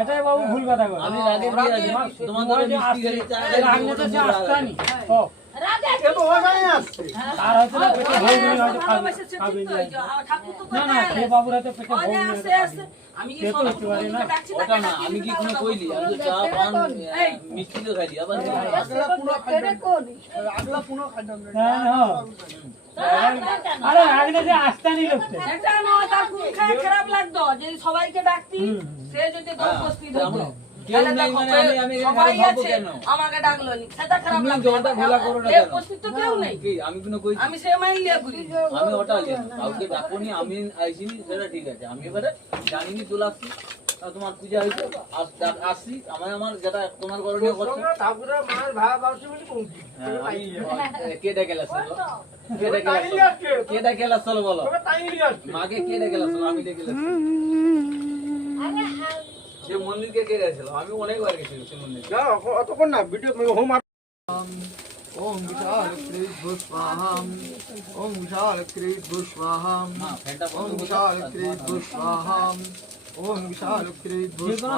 এটাই বাবু ভুল কথা বলে। আমি রাগে দিয়ে আছি তোমাদের মিষ্টি গেলে রাগনে তো সে আসতানি সব এ তো ওখানে আসছে। আর হয়তো না পেটে ভয় নিয়ে হয়তো খাবে না না সে বাবুর হয়তো পেটে ভয় নিয়ে হয়তো খাবে। আমি কি সে তো হতে পারে না। ওটা না আমি কি কোনো কইলি আমি তো চা পান মিষ্টি তো খাইলি আবার আগলা পুনো খাইতাম না। হ্যাঁ হ্যাঁ আরে রাগনে যে আসতানি লোকটা এটা নয় তার খুব খারাপ লাগতো যে সবাইকে ডাকতি সে যদি উপস্থিত হতো কেউ নেই মানে আমি সবাই ভাববো আছে কেন আমাকে ডাকলো নি সেটা খারাপ তুমি লাগতো জলটা ঘোলা করো না এ কেন উপস্থিত তো কেউ নেই কি আমি কোনো কই আমি সে মাইল লিয়া করি আমি ওটা জানি কাউকে ডাকুনি আমি আইছিনি সেটা ঠিক আছে আমি এবারে জানিনি চলে আসছি তোমার পূজা হয়েছে আসছি আমার যেটা তোমার করণীয় করছে ঠাকুরের মায়ের ভাড়া বাউসি বলি পৌঁছি। কে ডেকে আসলো কে ডেকে আসলো কে ডেকে আসলো বলো তবে তাই নিয়ে আসছে। মাকে কে ডেকে আসলো আমি ডেকে আসলো যে মন্দিরকে কে গেছিল আমি অনেকবার গেছি সে মন্দির না অতক্ষণ না ভিডিও হোম ओम विशाल क्रीत पुष्पाहम ओम विशाल क्रीत पुष्पाहम না ফ্যানটা ओम বন্ধ विशाल क्रीत पुष्पाहम ओम विशाल क्रीत पुष्पाहम